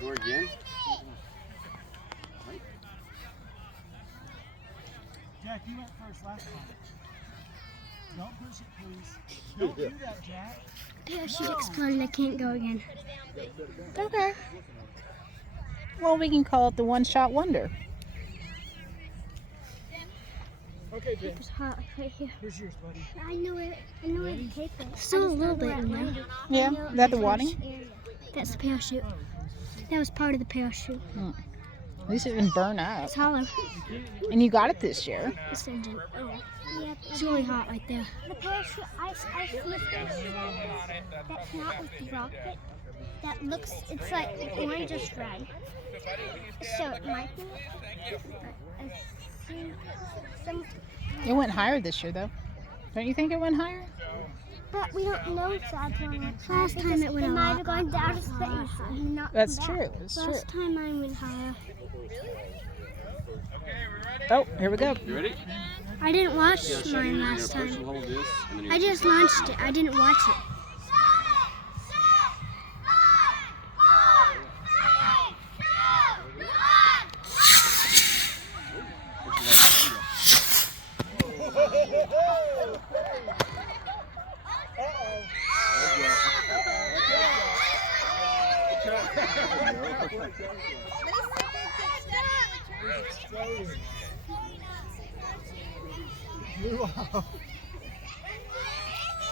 Door again? Jack, you went first last time. Don't push it, please. Don't do that, Jack. Parachute exploded. I can't go again. Okay. Well, we can call it the one-shot wonder. Okay, Ben. It's hot right here. Here's yours, buddy. I know where to take it. Still a little bit in there. Yeah, is that the wadding? That's the parachute. That was part of the parachute. At least it didn't burn up. It's hollow. And you got it this year. This engine. Oh. Yeah, it's really hot right there. The parachute, I flipped it. That's not with the rocket. That looks, it's like orange or red. So it might be. It went higher this year, though. Don't you think it went higher? But we don't know exactly. Last time it went higher. It might have gone down to space. That's true. It's true. Last time mine went higher. Oh, here we go. You ready? I didn't watch mine last time. I just launched it. I didn't watch it.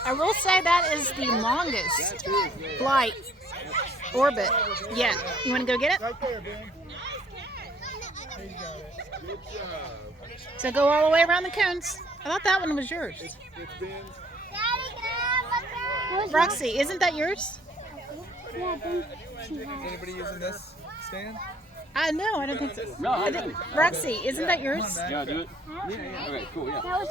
I will say that is the longest flight orbit yet. You want to go get it? Right there, Ben. There you got it. Good job. So go all the way around the cones. I thought that one was yours. It's Ben's. Roxy, isn't that yours? Yeah, Ben. Is anybody using this stand? No, I don't think so. No, I didn't. Roxy, isn't that yours? Yeah, do it. Yeah. Okay, cool, yeah. That was